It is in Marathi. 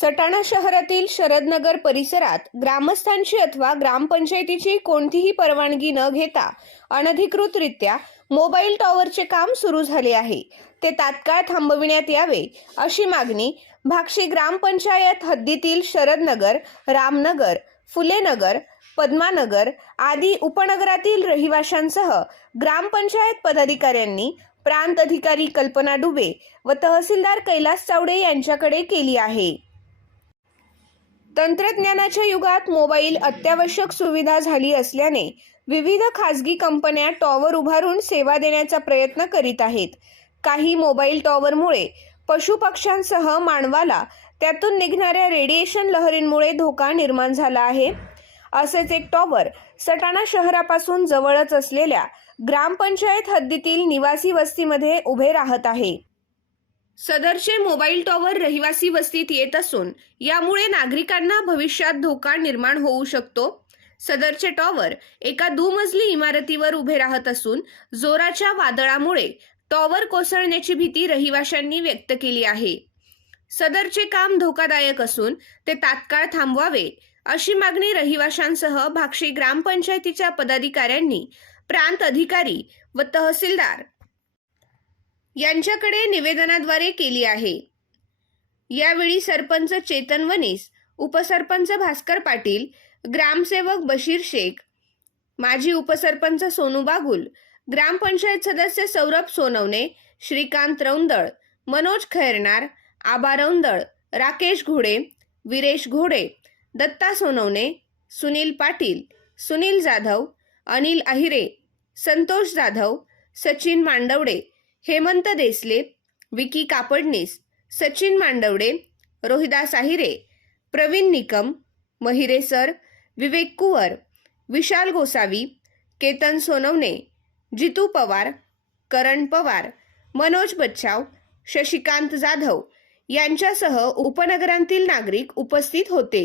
सटाणा शहरातील शरदनगर परिसरात ग्रामस्थांची अथवा ग्रामपंचायतीची कोणतीही परवानगी न घेता अनधिकृतरित्या मोबाईल टॉवरचे काम सुरू झाले आहे. ते तात्काळ थांबविण्यात यावे अशी मागणी भाक्षी ग्रामपंचायत हद्दीतील शरदनगर रामनगर फुलेनगर पद्मानगर आदी उपनगरातील रहिवाशांसह ग्रामपंचायत पदाधिकाऱ्यांनी प्रांत अधिकारी कल्पना डुबे व तहसीलदार कैलास चावडे यांच्याकडे केली आहे. तंत्रज्ञानाच्या युगात मोबाईल अत्यावश्यक सुविधा झाली असल्याने विविध खासगी कंपन्या टॉवर उभारून सेवा देण्याचा प्रयत्न करीत आहेत. काही मोबाईल टॉवरमुळे पशुपक्ष्यांसह मानवाला त्यातून निघणाऱ्या रेडिएशन लहरींमुळे धोका निर्माण झाला आहे. असेच एक टॉवर सटाणा शहरापासून जवळच असलेल्या ग्रामपंचायत हद्दीतील निवासी वस्तीमध्ये उभे राहत आहे. सदरचे मोबाईल टॉवर रहिवासी वस्तीत येत असून यामुळे नागरिकांना भविष्यात धोका निर्माण होऊ शकतो. सदरचे टॉवर एका दुमजली इमारतीवर उभे राहत असून जोराच्या वादळामुळे टॉवर कोसळण्याची भीती रहिवाशांनी व्यक्त केली आहे. सदरचे काम धोकादायक असून ते तात्काळ थांबवावे अशी मागणी रहिवाशांसह भाक्षी ग्रामपंचायतीच्या पदाधिकाऱ्यांनी प्रांत अधिकारी व तहसीलदार यांच्याकडे निवेदनाद्वारे केली आहे. यावेळी सरपंच चेतन वनीस उपसरपंच भास्कर पाटील ग्रामसेवक बशीर शेख माजी उपसरपंच सोनू बागुल ग्रामपंचायत सदस्य सौरभ सोनवणे श्रीकांत रौंदळ मनोज खैरनार आबा रौंदळ राकेश घोडे विरेश घोडे दत्ता सोनवणे सुनील पाटील सुनील जाधव अनिल अहिरे संतोष जाधव सचिन मांडवडे हेमंत देसले विकी कापडनीस सचिन मांडवडे रोहिदास आहिरे प्रवीण निकम महिरे सर विवेक कुवर विशाल गोसावी केतन सोनवणे जितू पवार करण पवार मनोज बच्चाव शशिकांत जाधव यांच्यासह उपनगरांतील नागरिक उपस्थित होते.